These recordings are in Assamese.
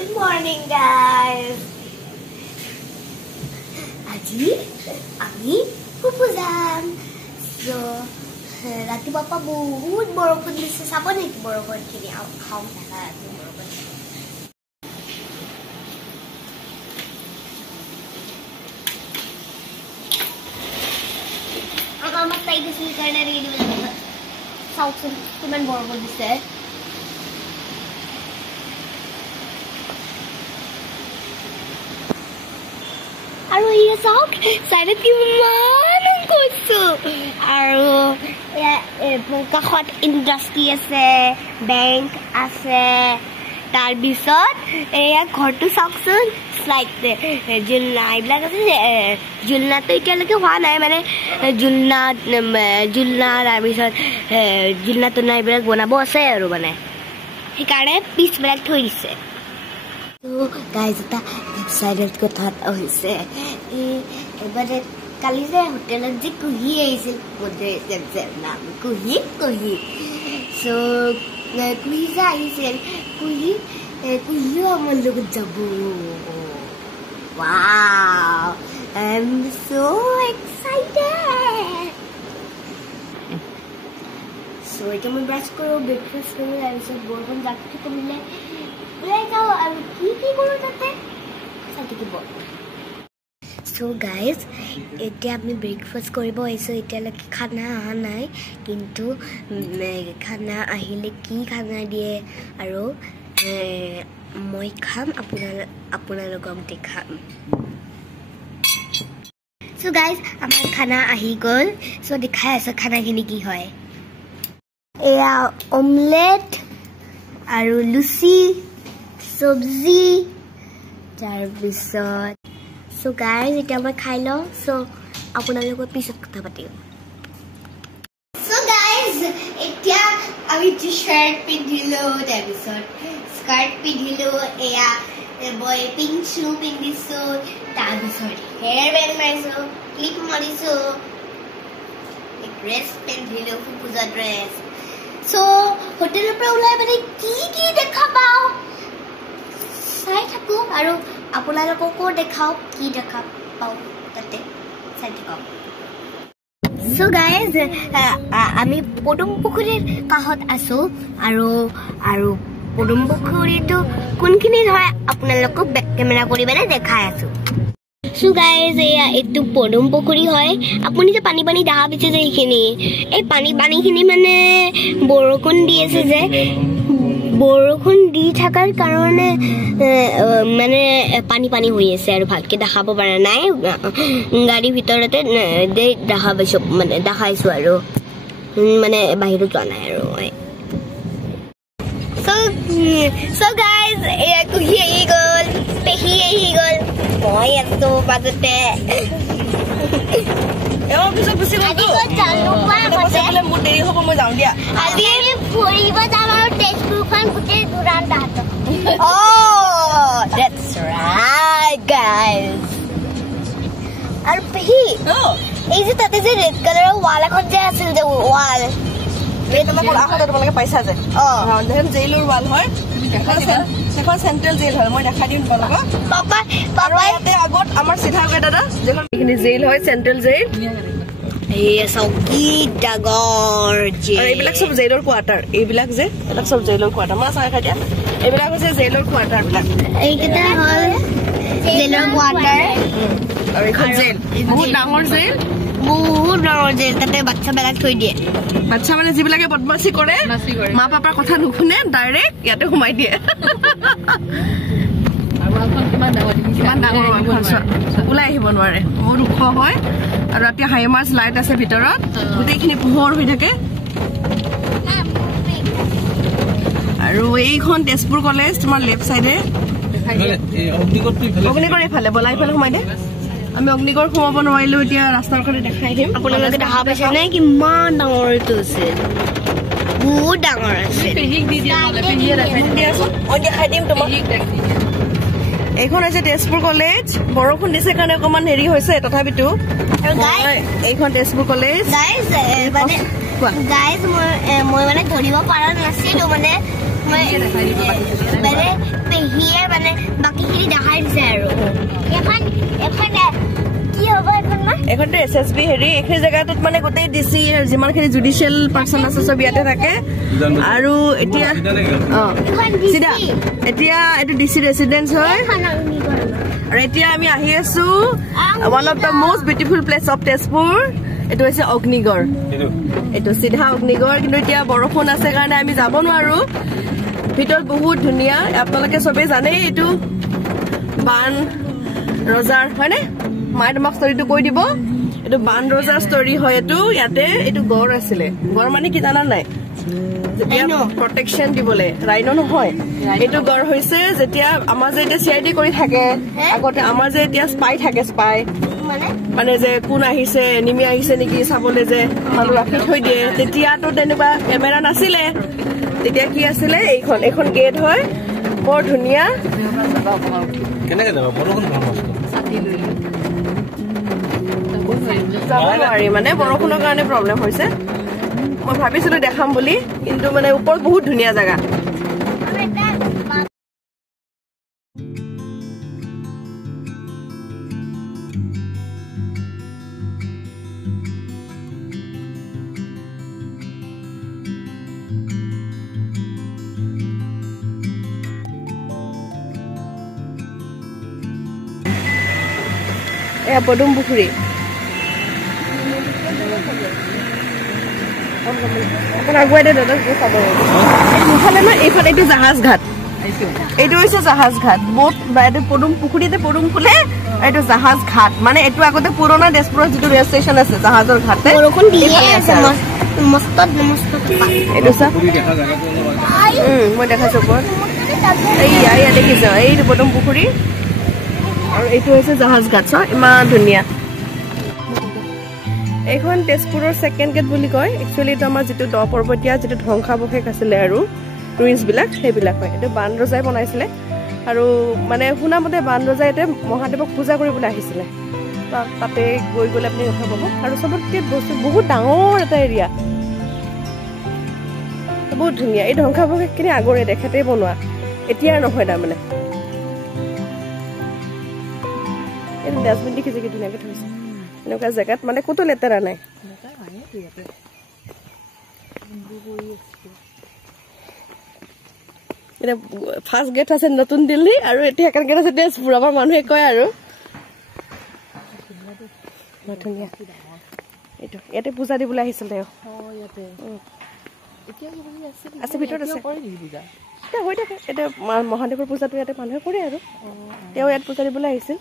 Good morning, guys. Aji, ami pupuzam. So, rati papa bahut borokon dise sabo neki borokon kini khau thaka borokon. Aga mat tai dise karna ready hoja. South kiman borokon dise. Aru iya sok saya kiman koso aru kakhot industry ase bank ase tar bisot eya ghortu saksun slide te julna ibla ase julna to eta leke hwa nai mane julna tar bisot julna to nai ibla bonabo ase aru mane hikare piece black thoi dise. So guys, এটা এক্সাইটেড কথা হৈছে এবারে কালি যে হোটেলত যে কুহি আহিছিল বদে নাম কুহি সো কুহি যে আহিছিল কুহি আমার লগত যাব wow I am so excited so এটা মই ব্রাশ করব ব্রেকফাস্ট করব তাৰপিছত বৰখন যাত্ৰী কমিলে So guys, এতিয়া আমি ব্ৰেকফাস্ট কৰিব আইছো এতিয়ালৈকে খানা আহা নাই কিন্তু খানা আহিলে কি খানা দিয়ে আৰু মই খাম আপোনালোকক দেখাম. So guys, আমাৰ খানা আহি গল. So দেখাই আছে খানাখিনি কি হয়. এয়া অমলেট আৰু লুচি সবজি তাৰ পিছত সো গাইজ এটা মই খাই ল সো আপোনালোকৰ পিছত কথা পাতিম. সো গাইজ এতিয়া আমি টি-শাৰ্ট পিন্ধিলো তাৰ পিছত স্কাৰ্ট পিন্ধিলো এয়া বয় পিংক শু পিন্ধিছো তাৰ পিছত হেয়াৰ বেণ্ড মাৰিছো ক্লিপ মাৰিছো ড্ৰেছ পিন্ধিলো পূজা ড্ৰেছ. সো হোটেলৰ পৰা ওলাই মানে কি দেখা পাও চাই থাকো আৰু আপোনালোককো দেখাও কি দেখা পাও তাতে চাই থাকো. সো গাইজ আমি পদুম পুখুৰীৰ কাষত আছো আৰু পদুম পুখুৰীটো কোনখিনিত হয় আপোনালোকক বেক কেমেৰা কৰি মানে দেখাই আছো. সো গাইজ এইটো পদুম পুখুৰী হয়. আপুনি যে পানী দেখা পাইছে যে এইখিনি এই পানীখিনি মানে বৰষুণ দি আছে যে বৰষুণ দি থাকাৰ কাৰণে মানে পানী হৈ আছে আৰু ভালকে দেখাব পৰা নাই. গাড়ীৰ ভিতৰতে দেখা পাইছো মানে দেখাইছো আৰু মানে বাহিৰত যোৱা নাই আৰু. So guys, কুহি আহি গল পেহী আহি গল মই আছো বাজতে আৰু পেহী এই যে তাতে যে ৰেড কালাৰৰ ৱাল এখন যে আছিল যে ৱাল তোমালোকে পাইছা যে জেইলৰ ৱাল হয় এখন চেন্ট্ৰেল জেইল হয়. মই দেখা দিম তোমালোকক পাপা ইয়াতে আগত আমাৰ চিধা গৈ দাদা যেখন এইখিনি জেইল হয় চেন্ট্ৰেল জেইল. এইবিলাক সব জেইলৰ কোৱাৰ্টাৰ এইবিলাক সব জেইলৰ কোৱাৰ্টাৰ মই চাই খাই দিয়া এইবিলাক হৈছে জেইলৰ কোৱাৰ্টাৰ বিলাক এইকেইটা হল জেইলৰ কোৱাৰ্টাৰ আৰু এখন জেইল বহুত ডাঙৰ জেইল তাতে বাচ্চা বিলাক থৈ দিয়ে. বাচ্চা মানে যিবিলাকে বদমাছি কৰে মা পাপাৰ কথা নুশুনে ডাইৰেক্ট ইয়াতে সোমাই দিয়ে. ওলাই আহিব নোৱাৰে বহুত ওখ হয় আৰু ৰাতি হাইমাৰ্চ লাইট আছে ভিতৰত গোটেইখিনি পোহৰ হৈ থাকে. আৰু এইখন তেজপুৰ কলেজ তোমাৰ লেফ্ট চাইডে অগ্নিগড় এইফালে বলাই ফালে সোমাই দে. আমি অগ্নিগড় সোমাব নোৱাৰিলো এতিয়া ৰাস্তাৰ কাৰণে দেখাই দিম. আপোনালোকে দেখা পাইছে নে কিমান ডাঙৰ এইটো আছে বহুত ডাঙৰ আছে. দেখাই দিম তোমাক. এইখন হৈছে তেজপুৰ কলেজ. বৰষুণ দিছে কাৰণে অকমান হেৰি হৈছে তথাপিতো এইখন তেজপুৰ কলেজ গাইজ মই মানে ধৰিব পৰা নাছিলো মানে পেহীয়ে মানে বাকীখিনি দেখাই দিছে আৰু এখন কি হ'ব এখন SSB হেৰি এইখিনি জেগাটোত মানে গোটেই DC যিমানখিনি জুডিচিয়েল পাৰ্চন আছে চব ইয়াতে থাকে আৰু এতিয়া চিধা এতিয়া এইটো DC ৰেচিডেন্স হয় আৰু এতিয়া আমি আহি আছো one of the most beautiful place of Tezpur এইটো হৈছে অগ্নিগড় এইটো চিধা অগ্নিগড় কিন্তু এতিয়া বৰষুণ আছে কাৰণে আমি যাব নোৱাৰো ভিতৰত বহুত ধুনীয়া আপোনালোকে চবেই জানে এইটো বান ৰজাৰ হয়নে মাই তোমাক ষ্টৰিটো কৈ দিব এইটো বান ৰজাৰ ষ্টৰি হয় এইটো ইয়াতে এইটো গড় আছিলে গড় মানে কি জানা নাই প্ৰটেকশ্যন দিবলে ৰাইনো নহয় এইটো গড় হৈছে যেতিয়া আমাৰ যে এতিয়া CID কৰি থাকে আগতে আমাৰ যে এতিয়া স্পাই থাকে স্পাই মানে যে কোন আহিছে এনিমি আহিছে নেকি চাবলৈ যে মানুহ ৰাখি থৈ দিয়ে তেতিয়াতো তেনেকুৱা কেমেৰা নাছিলে তেতিয়া কি আছিলে এইখন গেট হয় বৰ ধুনীয়া কেনেকে যাব বৰষুণ যাব নোৱাৰি মানে বৰষুণৰ কাৰণে প্ৰব্লেম হৈছে মই ভাবিছিলো দেখাম বুলি কিন্তু মানে ওপৰত বহুত ধুনীয়া জেগা এয়া পদুম পুখুৰী আগুৱাই দে দাদা চাব ইফালে ন এইফালে এইটো জাহাজ ঘাট এইটো হৈছে জাহাজ ঘাট বহুত এইটো পদুম পুখুৰীতে পদুম ফুলে এইটো জাহাজ ঘাট মানে এইটো আগতে পুৰণা তেজপুৰৰ যিটো ৰেল ষ্টেচন আছে জাহাজৰ ঘাটে মই দেখাইছো ওপৰত এয়া দেখিছ এইটো পদুম পুখুৰী আৰু এইটো হৈছে জাহাজ ঘাট চ ইমান ধুনীয়া এইখন তেজপুৰৰ ছেকেণ্ড গেট বুলি কয় একচুৱেলি এইটো আমাৰ যিটো দ পৰ্বতীয়া যিটো ধ্বংসাৱশেষ আছিলে আৰু ৰুইন্সবিলাক সেইবিলাক হয় এইটো বান ৰজাই বনাইছিলে আৰু মানে শুনামতে বান ৰজাই ইয়াতে মহাদেৱক পূজা কৰিবলৈ আহিছিলে তাতে গৈ গ'লে আপুনি দেখা পাব আৰু চবতকৈ বস্তু বহুত ডাঙৰ এটা এৰিয়া বহুত ধুনীয়া এই ধ্বংসাৱশেষখিনি আগৰে তেখেতেই বনোৱা এতিয়া নহয় তাৰমানে এইটো ডাষ্টবিন দেখিছে কি ধুনীয়াকৈ থৈছে এনেকুৱা জেগাত মানে ক'তো লেতেৰা নাই এতিয়া ফাৰ্ষ্ট গেট আছে নতুন দিল্লী আৰু এতিয়া সেকেণ্ড গেট আছে তেজপুৰ আমাৰ মানুহে কয় আৰু ধুনীয়া এইটো ইয়াতে পূজা দিবলৈ আহিছিল তেওঁ আছে ভিতৰত আছে এতিয়া হৈ থাকে এতিয়া মহাদেৱৰ পূজাটো ইয়াতে মানুহে কৰে আৰু তেওঁ ইয়াত পূজা দিবলৈ আহিছিল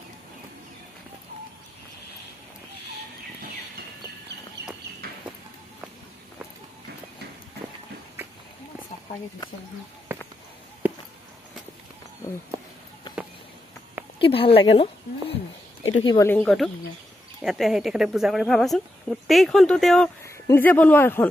কি ভাল লাগে ন এইটো শিৱলিংগটো ইয়াতে আহি তেখেতে পূজা কৰি ভাবাচোন গোটেইখনটো তেওঁ নিজে বনোৱা এখন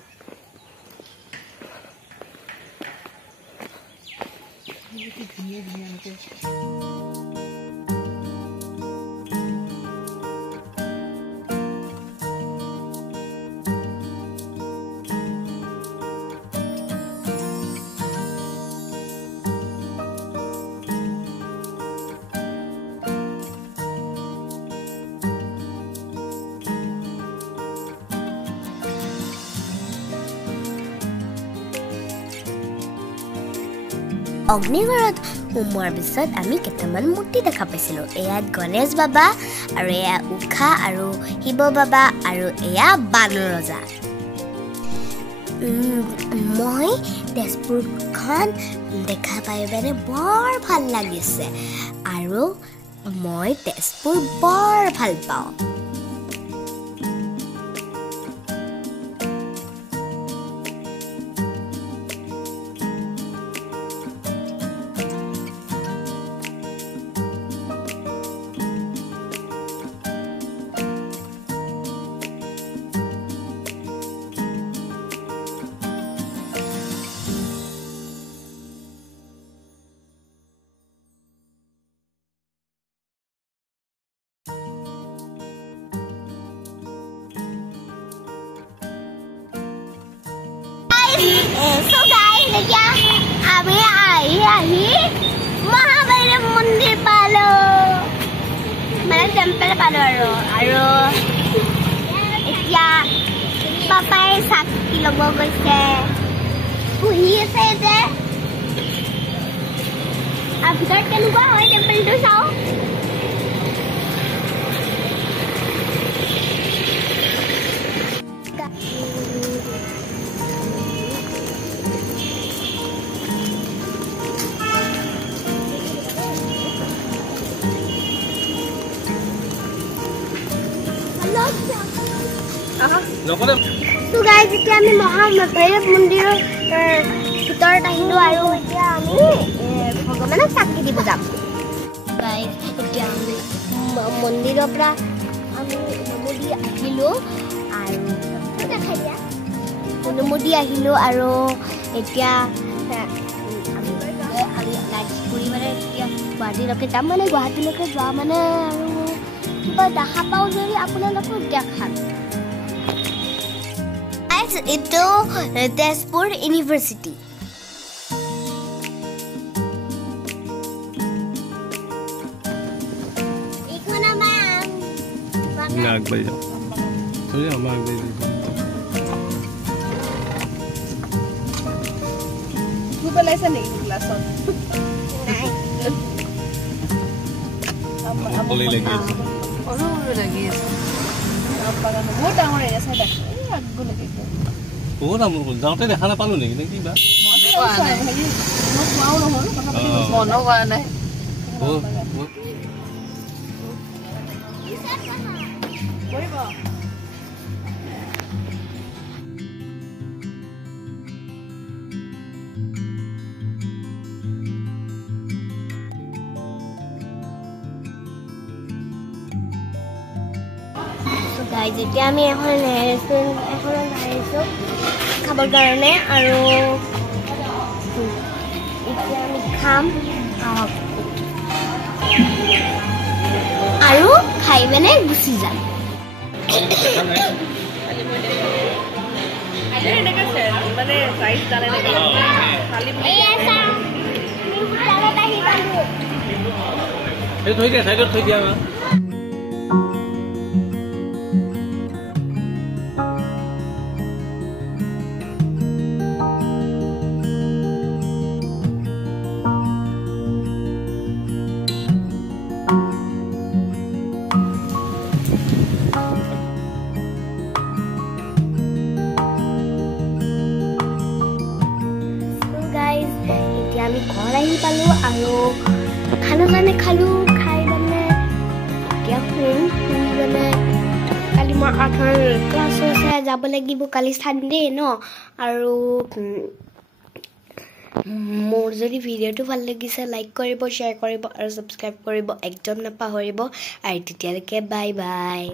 অগ্নিগড়ত সোমোৱাৰ পিছত আমি কেইটামান মূৰ্তি দেখা পাইছিলোঁ এয়াত গণেশ বাবা আৰু এয়া উষা আৰু শিৱ বাবা আৰু এয়া বান ৰজা মই তেজপুৰখন দেখা পাই মানে বৰ ভাল লাগিছে আৰু মই তেজপুৰ বৰ ভাল পাওঁ আহি মহাভৈৰৱ মন্দিৰ পালো মানে টেম্পল পালো আৰু এতিয়া পাপাই চাকি ল'ব গৈছে পুহি আছে যে আৰু ভিতৰত কেনেকুৱা হয় টেম্পলটো চাওঁ So guys, এতিয়া আমি মহাভৈৰৱ মন্দিৰৰ ভিতৰত আহিলো আৰু এতিয়া আমি ভগৱানক চাকি দিব যাম গাইজ এতিয়া আমি মন্দিৰৰ পৰা আমি নমদি আহিলো আৰু দেখাই দিয়া নমদি আহিলো আৰু এতিয়া আমি লাইট কৰি মানে এতিয়া গুৱাহাটীলৈকে যাম মানে গুৱাহাটীলৈকে যোৱা মানে আৰু কিবা দেখা পাওঁ যদি আপোনালোকক দেখাম itu Tezpur University. Iko naman. Nagbay daw. So yeah, magbay daw. Mo pala sa ni klason. Boleh lagi. Ano lagi? Apa kan? Mo tangor ya sa dak. Aggo lagi. Oh, namu jaote dekha na palu neki neki ba? Mono wa nai. Oh. Boribo. Guys, এতিয়া আমি এখন ৰেষ্টুৰেণ্ট আহিছো খাবৰ কাৰণে আৰু এতিয়া আমি খাম আৰু খাই মানে গুচি যাম মানে সাইজ ডালে না খালি এই থৈ দিয়া সাইডত থৈ দিয়া না আমি ঘৰ আহি পালো আৰু খানা কাৰণে খালো খাই মানে এতিয়া শুই মানে কালি মই 8 ক্লাছ আছে যাব লাগিব কালি সানডে ন আৰু মোৰ যদি ভিডিঅ'টো ভাল লাগিছে লাইক কৰিব শ্বেয়াৰ কৰিব আৰু সাবস্ক্ৰাইব কৰিব একদম নাপাহৰিব আৰু তেতিয়ালৈকে বাই বাই